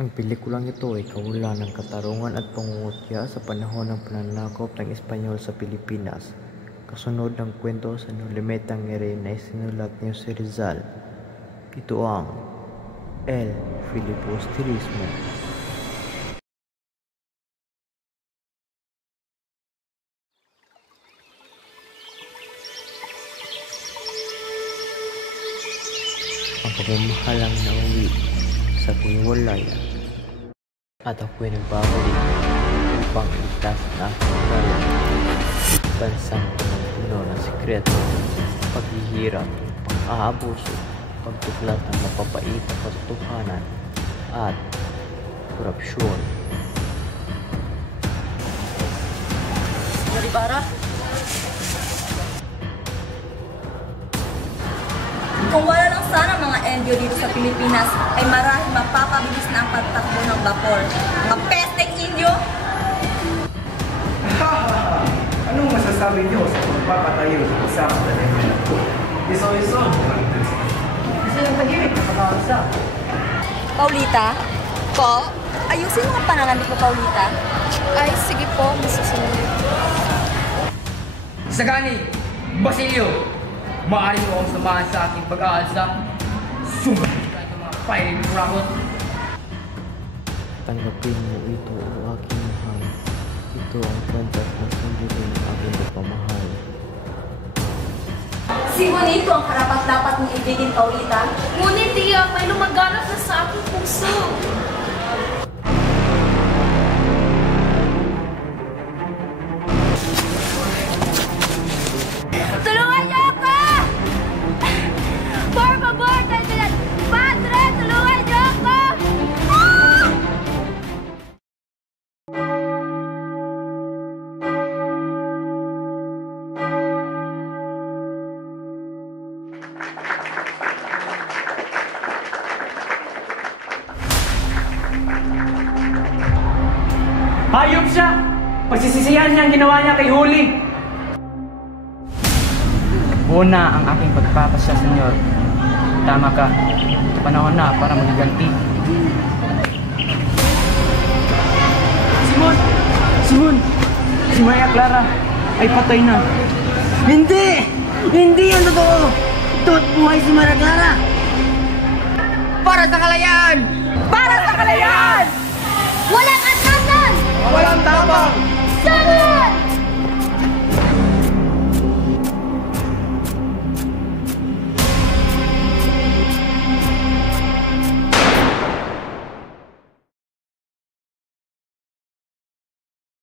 Ang pelikulang ito ay kaula ng katarungan at pangungutya sa panahon ng pananakop ng Espanyol sa Pilipinas, kasunod ng kwento sa Nulimetang Ngeri na isinulat ni Jose Rizal. Ito ang El Filibusterismo. Ang pagmamahalang nauwi sa kuniwalayan at ako'y nagbabalik upang iligtas ang aking bayan. Bansang puno ng sikreto, paghihirap, pang-aabuso, pagtuklat ng mapapait na katotohanan at korupsyon. Naribara? Kung wala lang sana mga NGO dito sa Pilipinas, ay marahil mapapabilis na ang pagtakbo ng vapor. Mga pesteng Indio! Anong masasabi niyo sa pagpapatayo sa isang tahimik na po? Iso-iso. Isa yung tahimik na pag-aasa. Paulita? Po? Ayusin mo ang pananamit mo, Paulita. Ay, sige po, masusunod. Sagani, Basilio, maaari mo akong samahan sa aking pag-aalsa. Sugat ka ng mga firing rocket. Tanggapin mo ito o aking mahal. Ito ang kwantas ng sandirin ng aking pagmamahal. Simonito ang karapat-dapat mong ibigin, Paulita. Ngunit tiyak, may lumaganap na sa aking puso. Tulungan niyo ako! Por favor, Tandran! Padre, tulungan niyo ako! Hayop siya! Pagsisisihan niya ang ginawa niya kay Huli. Una ang aking pagpapasya, senyor. Tama ka. Ito panahon na para magiganti. Simon! Simon! Si Maria Clara ay patay na. Hindi! Hindi yan totoo! Ito at buhay si Maria Clara! Para sa kalayaan!